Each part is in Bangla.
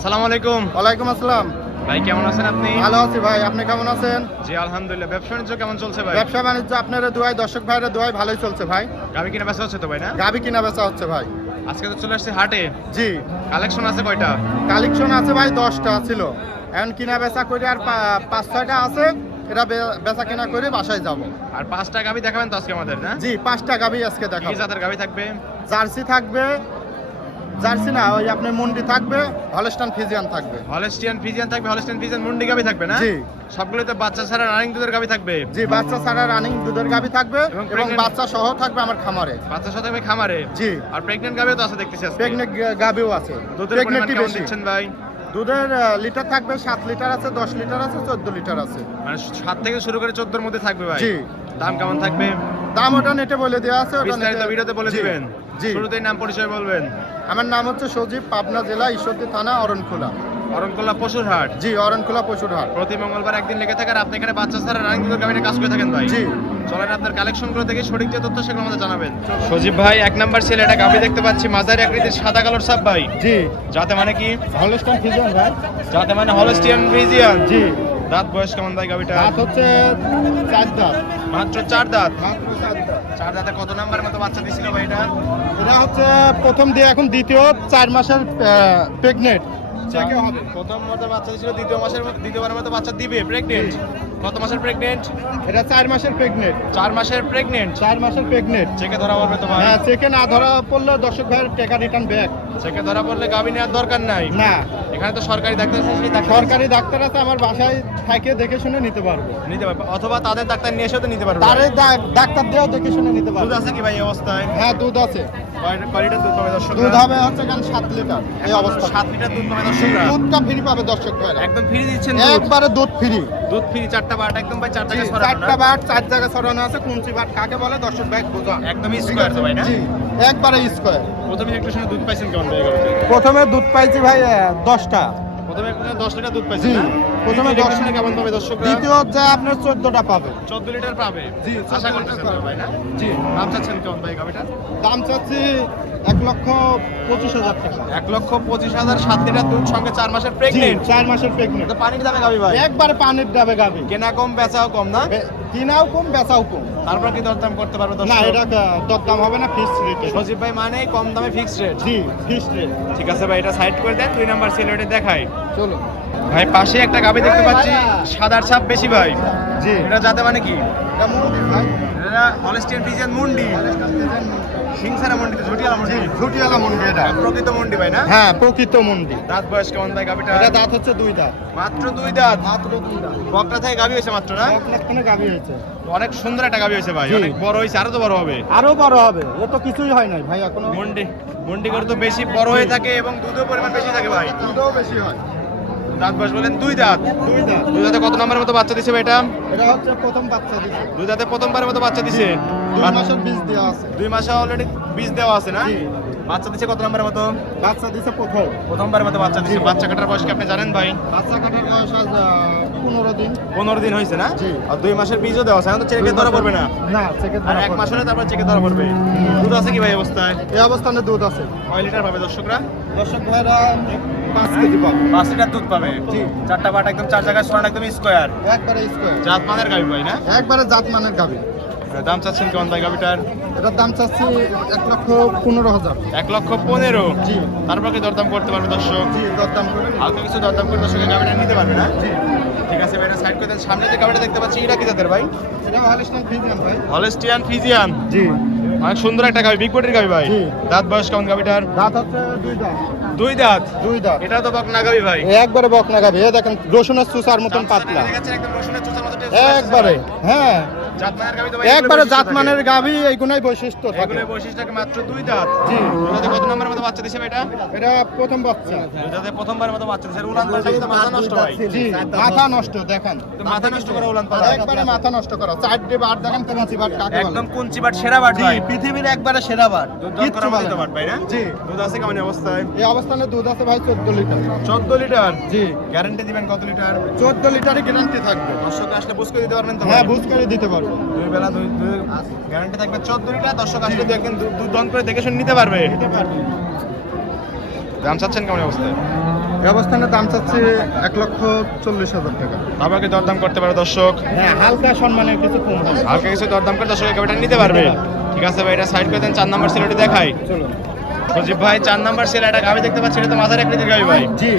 আসসালামু আলাইকুম। ওয়ালাইকুম আসসালাম। ভাই কেমন আছেন আপনি? ভালো আছি ভাই, আপনি কেমন আছেন? জি আলহামদুলিল্লাহ। ব্যবসা বাণিজ্য কেমন চলছে ভাই? ব্যবসা বাণিজ্য আপনার দোয়ায়, দর্শক ভাইরা দোয়ায় ভালোই চলছে ভাই। গাবি কিনা বেচা হচ্ছে তো ভাই না? গাবি কিনা বেচা হচ্ছে ভাই। আজকে তো চলে আসছে হাটে। জি, কালেকশন আছে কয়টা? কালেকশন আছে ভাই 10টা ছিল, এখন কিনা বেচা করে আর 5-6টা আছে। এটা বেচা কিনা করে বাসায় যাব। আর 5টা গাবি দেখাবেন তো আজকে আমাদের না? জি, 5টা গাবি আজকে কি দেখাবো। জাতের গাবি থাকবে? জার্সি থাকবে, জার্সি না ওই আপনার মুন্ডি থাকবে, হলস্টাইন ফ্রিজিয়ান থাকবে। হলস্টিয়ান ফ্রিজিয়ান থাকবে, হলস্টিয়ান ফ্রিজিয়ান মুন্ডি গাবি থাকবে না? জি সবগুলোতে বাচ্চা ছাড়া রানিং দুধের গাবি থাকবে। জি, বাচ্চা ছাড়া রানিং দুধের গাবি থাকবে এবং এবং pregnant- বাচ্চা সহ থাকবে আমার খামারে। বাচ্চা সাথে থাকবে খামারে। জি, আর প্রেগন্যান্ট গাবিও তো আছে দেখতেছি আজকে। প্রেগনেন্ট গাবিও আছে। দুধের পরিমাণ প্রেগনেন্টই কেমন বেশি। দিচ্ছেন ভাই? দুধের লিটার থাকবে 7 লিটার আছে, 10 লিটার আছে, 14 লিটার আছে। মানে 7 থেকে শুরু করে 14 এর মধ্যে থাকবে ভাই। জি, দাম কেমন থাকবে? দাম ওটা নেটে বলে দেওয়া আছে, ওটা বিস্তারিত ভিডিওতে বলে জি, দিবেন। জি। শুরুতেই নাম পরিচয় বলবেন। আমার নাম হচ্ছে সজীব, পাবনা জেলা ঈশ্বরদী থানা, অরণখোলা। অরণকোলা পশুর হাট। জি, অরণখোলা পশুর হাট। প্রতি মঙ্গলবার একদিন লেগে থাকে আর আপনি এখানে বাচ্চা ছাড়া রানিং দুধের গাবিনে কাজ করে থাকেন ভাই। জি, চলেন আপনার কালেকশন করে দেখি সঠিক যে তথ্য সেগুলো আমাদের জানাবেন। সজীব ভাই এক নাম্বার ছেলে এটা গাবি দেখতে পাচ্ছি, মাঝারি আকৃতির সাদা কালোর সাপ ভাই। জি, যাতে মানে কি? হলস্টাইন ফ্রিজিয়ান ভাই। যাতে মানে হলস্টিয়ান ফ্রিজিয়ান। জি, দাঁত বয়স কেমন ভাই গাবিটা? দাঁত হচ্ছে 4 দাঁত। মাত্র 4 দাঁত। মাত্র 4 দাঁত। 4 দাঁতে কত নাম্বারের মতো বাচ্চা দিছিল ভাই এটা? এটা হচ্ছে প্রথম দিয়ে এখন দ্বিতীয় 4 মাসের প্রেগনেন্ট। চেকে হবে। প্রথম মতো বাচ্চা দিছিল, দ্বিতীয়বারের মতো বাচ্চা দিবে। প্রেগন্যান্ট কত মাসের প্রেগন্যান্ট? এটা 4 মাসের প্রেগনেন্ট। 4 মাসের প্রেগন্যান্ট। 4 মাসের প্রেগনেন্ট। চেকে ধরা পড়বে তো ভাই? হ্যাঁ, চেকে না ধরা পড়লে দর্শক ভাইয়ের টাকা রিটার্ন ব্যাক। চেকে ধরা পড়লে গাবি নেওয়ার দরকার নাই। না, এখানে তো সরকারি ডাক্তার আছে, সেই ডাক্তার সরকারি ডাক্তার আছে, আমার বাসায় থাকে দেখে শুনে নিতে পারবো। নিতে পারবে, অথবা তাদের ডাক্তার নিয়ে এসেও তো নিতে পারবে। তারে ডাক্তার দিয়েও দেখে শুনে নিতে দুধ পারবো। আছে কি ভাই এই অবস্থায়? হ্যাঁ, দুধ আছে। কয় লিটার দুধ পাবে দর্শকরা? দুধ হবে হচ্ছে কেন 7 লিটার এই অবস্থা। 7 লিটার দুধ পাবে দর্শকরা। দুধটা ফ্রি পাবে দর্শক ভাইরা। একদম ফ্রি দিচ্ছেন দুধ? একবারে দুধ ফ্রি। দুধ ফ্রি 4টা বাট একদম ভাই 4 জায়গায় ছড়ানো 4টা বাট 4 জায়গায় ছড়ানো আছে। কুঞ্চি বাট কাকে বলে দর্শক ভাই বোঝা। একদম স্কয়ার তো ভাই না? জি, একবারে স্কয়ার। প্রথমে একটু শুনে দুধ পাইছেন কেমন ভাই গাবিতে? প্রথমে দুধ পাইছি ভাই 10টা। প্রথমে একটু 10 লিটার দুধ পাইছেন জি, না? প্রথমে দ্বিতীয় 10 শুনে কেমন পাবে দর্শকরা? দ্বিতীয় হচ্ছে আপনার 14টা পাবে। 14 লিটার পাবে। জি, আশা 14 করতেছেন লিটার তো ভাই না? জি, দাম চাচ্ছেন কেমন ভাই গাবিটা? দাম চাচ্ছি 1,25,000 টাকা। 1,25,000 7 লিটার দুধ সঙ্গে 4 মাসের জি, প্রেগন্যান্ট। 4 মাসের প্রেগনেন্ট। তো পানির দামে গাবি ভাই? একবারে পানির ডাবে গাবি। কেনা কম বেচাও কম না? কিনাও কম বেচাও কম। তারপর কি দরদাম করতে পারবে দর্শক? না, এটা দরদাম হবে না, ফিক্স রেটে। সজীব ভাই মানে কম দামে ফিক্সড রেট। জি, ফিক্স রেট। ঠিক আছে ভাই, এটা সাইড করে দেন। 2 নাম্বার সিলেটে দেখাই চলো। ভাই। পাশে একটা গাবি দেখতে পাচ্ছি, সাদার ছাপ বেশি ভাই। জি, এটা যাতে মানে কি? এটা মুন্ডি ভাই। এটা হলস্টিয়ান ফ্রিজিয়ান মুন্ডি। সিংসারা মুন্ডি তো ঝুটিয়ালা জি, মুন্ডি। ঝুটিয়ালা মুন্ডি এটা। প্রকৃত মুন্ডি ভাই না? হ্যাঁ, প্রকৃত মুন্ডি। দাঁত বয়স কেমন ভাই গাবিটা? এটা দাঁত হচ্ছে 2 দাঁত। মাত্র 2 দাঁত। মাত্র 2 দাঁত। বকটা থেকে গাবি হয়েছে মাত্র না? 1 লাখ টাকা গাবি হয়েছে। অনেক সুন্দর একটা গাবি হয়েছে ভাই। জি। অনেক বড় হয়েছে, আরো তো বড় হবে। আরো বড় হবে, ও তো কিছুই হয় নাই ভাই এখনো। মুন্ডি মুন্ডি করে তো বেশি বড় হয়ে থাকে এবং দুধের পরিমাণ বেশি থাকে ভাই। দুধও বেশি হয়। দাঁত বয়স বলেন 2 দাঁত। 2 দাঁত। 2 দাঁতে কত নম্বরের মতো বাচ্চা দিছে ভাই এটা? এটা হচ্ছে প্রথম বাচ্চা দিছে। 2 দাঁতে প্রথমবারের মতো বাচ্চা দিছে। 2 মাসের বীজ দেওয়া আছে। 2 মাসে অলরেডি বীজ দেওয়া আছে না? জি। বাচ্চা দিছে কত নম্বরের মতো? বাচ্চা দিছে প্রথম। প্রথমবারের মতো বাচ্চা দিছে। বাচ্চা কাটার বয়স কি আপনি জানেন ভাই? বাচ্চা কাটার বয়স আজ 15 দিন। 15 দিন হয়েছে না? জি। আর 2 মাসের বীজও দেওয়া আছে। এখন তো চেকে ধরা পড়বে না। না, চেকে আর 1 মাস হলে তারপর চেকে ধরা পড়বে। দুধ আছে কি ভাই অবস্থায়? এই অবস্থানে দুধ আছে। কয় লিটার পাবে দর্শকরা? দর্শক ভাইরা 5 কেজি পাবে। 5 লিটার দুধ পাবে। জি। 4টা বাট একদম 4 জায়গায় ছড়ানো একদম স্কয়ার। একবারে স্কয়ার। জাত মানের গাবি ভাই না? একবারে জাত মানের গাবি। দাম চাচ্ছেন কেমন ভাই গাবিটার? এটার দাম চাচ্ছি 1,15,000। 1,15,000। জি, তারপর কি দরদাম করতে পারবে দর্শক? জি, দরদাম করে নিন। হালকা কিছু দরদাম করে দর্শকের গাবিটা নিতে পারবে না? জি, ঠিক আছে ভাই, এটা সাইড করে দেন। সামনে যে গাবিটা দেখতে পাচ্ছি এটা কি জাতের ভাই? এটা হলস্টাইন ফ্রিজিয়ান ভাই। Holstein Friesian. জি, অনেক সুন্দর একটা গাবি, বিগ বডির গাবি ভাই। জি। দাঁত বয়স কেমন গাবিটার? দাঁত হচ্ছে 2 দাঁত। 2 দাঁত। 2 দাঁত। এটা তো বকনা গাবি ভাই। একবারে বকনা গাবি। এই দেখেন রসুনের চুষার মতন পাতলা। দেখাচ্ছেন একদম রসুনের চোষার মতো taste আছে একবারে, ভাই। হ্যাঁ, জাত মানের গাবি তো ভাই। একবারে এগুলো জাত বৈশিষ্ট্য মানের থাকে। গাবি, এইগুলাই বৈশিষ্ট্য থাকে। এগুলোর বৈশিষ্ট্য মাত্র 2 দাঁত। জি, এটাতে কত নম্বরের মতো বাচ্চা দিছে ভাই এটা? এটা প্রথম বাচ্চা। এটাতে প্রথমবারের মতো বাচ্চা দিছে। উলান পাল্টা কিন্তু মাথা নষ্ট ভাই। জি, মাথা নষ্ট দেখেন। তো মাথা নষ্ট করা উলান পাল্টা। একবারে মাথা নষ্ট করা। 4 বার দেখেন কেনাচি বার কাকে বলে। একদম কুঞ্চি বাট সেরা বাট জি, ভাই। পৃথিবীর একবারে সেরা বার। দুধ কিচ্ছু করা বলে মতো না। বাট ভাই না? জি, দুধ আছে কেমন অবস্থায়? এই অবস্থানে দুধ আছে ভাই 14 লিটার। 14 লিটার। জি, গ্যারান্টি দিবেন কত লিটার? 14 লিটারই গ্যারান্টি থাকবে। দর্শক আসলে বুঝ করে দিতে পারবেন তো? হ্যাঁ, বুঝ করে দিতে পারবো। 2 বেলা 2 গ্যারান্টি থাকবে 14 লিটার। দর্শক আসলে দেখেন দুধ দন করে দেখে শুনে নিতে পারবে। দিতে পারবো। দাম চাচ্ছেন কেমন অবস্থায়? এই অবস্থানে দাম চাচ্ছি 1,40,000 টাকা। আমাকে দরদাম করতে পারে দর্শক, হ্যাঁ, হালকা সম্মানের কিছু কম হবে। হালকা কিছু দরদাম করে দর্শক এটা নিতে পারবে। ঠিক আছে ভাই, এটা সাইড করে দেন। 4 নাম্বার ছেলেটি দেখাই। চলুন। সজীব ভাই 4 নাম্বার ছেলে একটা গাবি দেখতে পাচ্ছি, এটা তো মাঝারি আকৃতির গাবি ভাই। জি,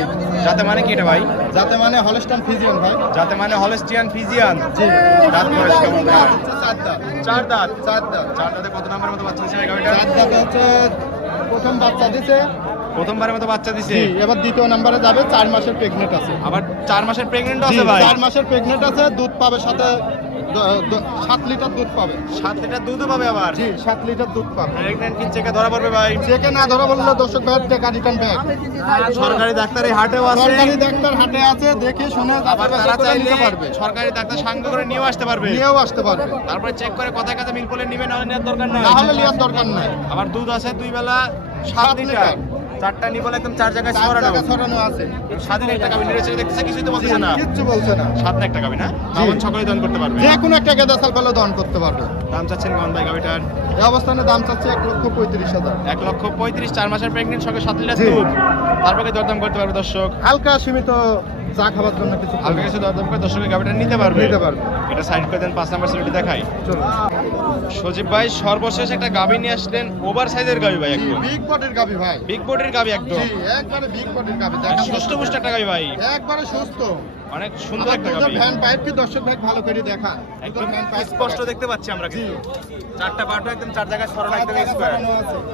যাতে মানে কি এটা ভাই? যাতে মানে হলস্টাইন ফ্রিজিয়ান ভাই। যাতে মানে হলস্টিয়ান ফ্রিজিয়ান। জি, দাঁত বয়স কেমন ভাই? 4 দাঁত। 4 দাঁত। 4 দাঁত। 4 দাঁতে কত নাম্বারের মতো বাচ্চা দিছে ভাই গাবিটা? 4 দাঁতে হচ্ছে প্রথম বাচ্চা দিছে। প্রথমবারের মতো বাচ্চা দিছে। জি, এবার দ্বিতীয় নম্বরে যাবে। 4 মাসের প্রেগনেন্ট আছে। আবার 4 মাসের প্রেগন্যান্ট জি, আছে ভাই। 4 মাসের প্রেগনেন্ট আছে, দুধ পাবে সাথে 7 লিটার দুধ পাবে। 7 লিটার দুধও পাবে আবার। জি, 7 লিটার দুধ পাবে। প্রেগন্যান্ট কি চেকে ধরা পড়বে ভাই? চেকে না ধরা বললে দর্শক ভাইয়ের টাকা রিটার্ন ব্যাক। সরকারি ডাক্তার এই হাটেও আছে। সরকারি ডাক্তার হাটে আছে, দেখে শুনে আবার যাচাই তারা করে চাইলে নিতে পারবে। সরকারি ডাক্তার সঙ্গে করে নিয়েও আসতে পারবে। নিয়েও আসতে পারবে। তারপরে চেক করে কথায় কাছে মিল করলে নিবে, নাহলে নেওয়ার দরকার নাই। না হলে নেওয়ার দরকার নাই। আবার দুধ আছে 2 বেলা 7 7 লিটার। লিটার। 4টা নিবল একদম 4 জায়গায় 4 ছড়ানো। টাকা ছড়ানো আছে। স্বাধীন একটা গাবি নিয়েছে দেখতেছে, কিছুই তো বলতেছে না। কিচ্ছু বলছে না। স্বাধীন একটা গাবি না? তখন সকলে দান করতে পারবে। যে কোনো একটা গেদা সাল পেলে দহন করতে পারবে। দাম চাচ্ছেন কোন ভাই গাবিটার? এই অবস্থানে দাম চাচ্ছে 1,35,000। 1,35,000 4 মাসের প্রেগন্যান্ট সঙ্গে 7 লিটার জি। দুধ। তারপরে দরদাম করতে পারবে দর্শক। হালকা সীমিত চা খাবার জন্য কিছু হালকা কিছু দরদাম করে দর্শকের গাবিটা নিতে পারবে। নিতে পারবে। এটা সাইড করে দেন। 5 নাম্বার সিলেটি দেখাই। চলুন। সজীব ভাই সর্বশেষ একটা গাবি নিয়ে আসলেন, ওভার সাইজের গাবি ভাই, জি, একদম বিগ বডির গাবি ভাই। বিগ বডির গাবি একদম। জি, একবারে বিগ বডির গাবি। দেখেন সুস্থ পুষ্ট একটা গাবি ভাই, একবারে সুস্থ। অনেক সুন্দর একটা গাবি। ভ্যান পাইপ কি দর্শক ভাই ভালো করে দেখা। একদম ভ্যান পাইপ স্পষ্ট দেখতে পাচ্ছি আমরা জি। কিন্তু। 4টা পার্ট একদম 4 জায়গায় ছড়ানো, একদম স্কয়ার।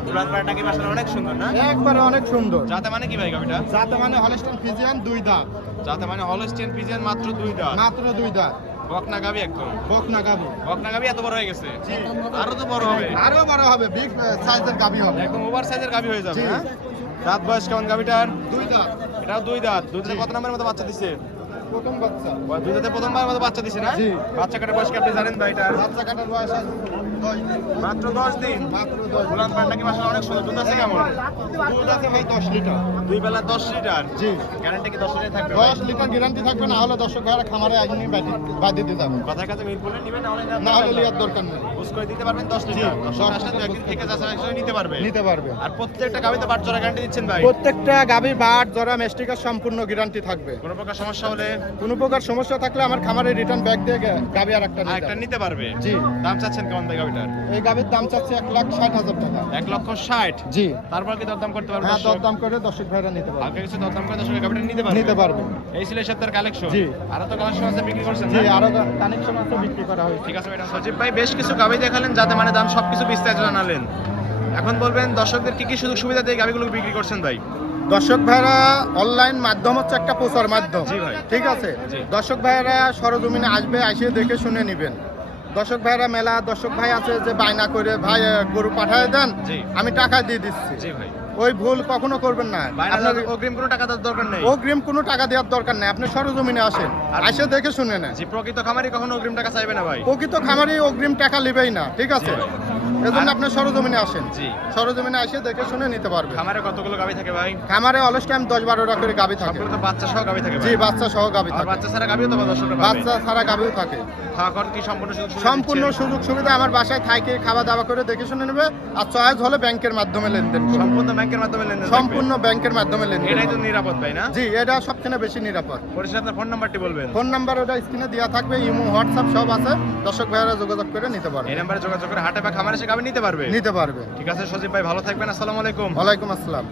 উলান পার্টটা কি আসলে অনেক সুন্দর না? একবারে অনেক সুন্দর। যাতে মানে কি ভাই গাবিটা? যাতে মানে হলস্টাইন ফ্রিজিয়ান 2 দাঁত। যাতে মানে হলস্টিয়ান ফ্রিজিয়ান মাত্র 2 দাঁত। মাত্র 2 দাঁত। বকনা গাবি একদম। বকনা গাবি। বকনা গাবি এত বড় হয়ে গেছে। জি। আরো তো বড় হবে। আরো বড় হবে, বিগ সাইজের গাবি হবে। একদম ওভার সাইজের গাবি হয়ে যাবে। জি। হ্যাঁ, দাঁত বয়স কেমন গাবিটার? 2 দাঁত। এটাও 2 দাঁত। দুধে জি। কত নম্বরের মতো বাচ্চা দিছে? প্রথম বাচ্চা। দুধে প্রথমবারের মতো বাচ্চা দিছে না? জি। বাচ্চা কাটার বয়স কি আপনি জানেন ভাই এটার? বাচ্চা কাটার বয়স আছে 10 দিন। মাত্র 10 দিন। মাত্র 10 দিন। উলান পার্টটা কি মাশাআল্লাহ অনেক সুন্দর। দুধ আছে কেমন? দুধ আছে ভাই 10 লিটার। 2 বেলা 10 লিটার। জি। গ্যারান্টি কি 10 লিটার থাকবে ভাই? 10 লিটার গ্যারান্টি থাকবে, না হলে দর্শক ভাইরা খামারে আইনি বাদি দিতে যাবে। কথার কাছে মিল করলে নিবেন, নাহলে না হলে লিয়ার দরকার নেই। বুঝ করে দিতে পারবেন 10 জি, লিটার। 10 দর্শক আসলে লিটার একদিন থেকে যাচাই করে নিতে পারবে। নিতে পারবে। আর প্রত্যেকটা গাবিতে বাট জোড়া গ্যারান্টি দিচ্ছেন ভাই? প্রত্যেকটা গাভীর বাট জরা মেস্টিকার সম্পূর্ণ গ্যারান্টি থাকবে। কোনো প্রকার সমস্যা হলে কোনো প্রকার সমস্যা থাকলে আমার খামারে রিটার্ন ব্যাক দিয়ে গাভী আর একটা আরেকটা নিতে পারবে। জি। দাম চাচ্ছেন কেমন ভাই গাবিটার? এই গাভীর দাম চাচ্ছে 1,60,000 টাকা। 1,60,000। জি। তারপর কি দরদাম করতে পারবে হ্যাঁ, দর্শক? দরদাম করে দর্শক ভাইরা নিতে পারবে। আগে কিছু দরদাম করে দর্শক গাবিটা নিতে পারবে। নিতে পারবে। এই ছিল সপ্তাহের কালেকশন। জি। আরো তো কালেকশন আছে বিক্রি করছেন জি, না? আরো কানেকশন আছে, বিক্রি করা হয়েছে। ঠিক আছে ম্যাডাম। সজীব ভাই বেশ কিছু গাবি দেখালেন, যাতে মানে দাম সবকিছু বিস্তারিত জানালেন। এখন বলবেন দর্শকদের কি কি সুযোগ সুবিধা দিয়ে গাবিগুলো বিক্রি করছেন ভাই? দর্শক ভাইরা অনলাইন মাধ্যম হচ্ছে একটা প্রচার মাধ্যম। জি ভাই। ঠিক আছে। জি। দর্শক ভাইরা সরজমিনে আসবে, এসে দেখে শুনে নেবেন। দর্শক ভাইরা মেলা দর্শক ভাই আছে যে বায়না করে ভাই গরু পাঠায় দেন, জি। আমি টাকা দিয়ে দিচ্ছি। জি ভাই। ওই ভুল কখনো করবেন না। আপনার অগ্রিম কোনো টাকা দেওয়ার দরকার নেই। অগ্রিম কোনো টাকা দেওয়ার দরকার নেই, আপনি সরজমিনে আসেন, এসে দেখে শুনে নেন। জি, প্রকৃত খামারি কখনো অগ্রিম টাকা চাইবে না ভাই। প্রকৃত খামারি অগ্রিম টাকা লিবেই না। ঠিক আছে। জি ভাই। এজন্য আপনি সরজমিনে আসেন। জি। সরজমিনে এসে দেখে শুনে নিতে পারবেন। খামারে কতগুলো গাবি থাকে ভাই? খামারে অলস টাইম 10-12টা করে গাভী থাকে। সবগুলো তো বাচ্চা সহ গাবি থাকে জি, ভাই। বাচ্চা সহ গাভী আর থাকে। বাচ্চা ছাড়া গাবিও তো দর্শকরা পাবে। বাচ্চা ছাড়া গাভীও থাকে। খাওয়া খাওয়ার কি সম্পূর্ণ সুযোগ সুবিধা সম্পূর্ণ দিচ্ছেন? সুযোগ সুবিধা আমার বাসায় থাকে, খাওয়া দাওয়া করে দেখে শুনে নেবে। আর চয়েস হলে ব্যাংকের মাধ্যমে লেনদেন করবে। সম্পূর্ণ ব্যাংকের মাধ্যমে লেনদেন। সম্পূর্ণ ব্যাংকের মাধ্যমে লেনদেন এটাই তো হবে। নিরাপদ ভাই না? জি, এটা সবচেয়ে বেশি নিরাপদ। পরিশেষে আপনার ফোন নাম্বারটি বলবেন। ফোন নাম্বার ওটা স্ক্রিনে দেওয়া থাকবে, ইমো হোয়াটসঅ্যাপ সব আছে, দর্শক ভাইয়েরা যোগাযোগ করে নিতে পারবে। এই নাম্বারে যোগাযোগ করে হাটে বা খামারে এসে গাবি নিতে পারবে। নিতে পারবে। ঠিক আছে সজীব ভাই, ভালো থাকবেন। আসসালামু আলাইকুম। ওয়ালাইকুম আসসালাম।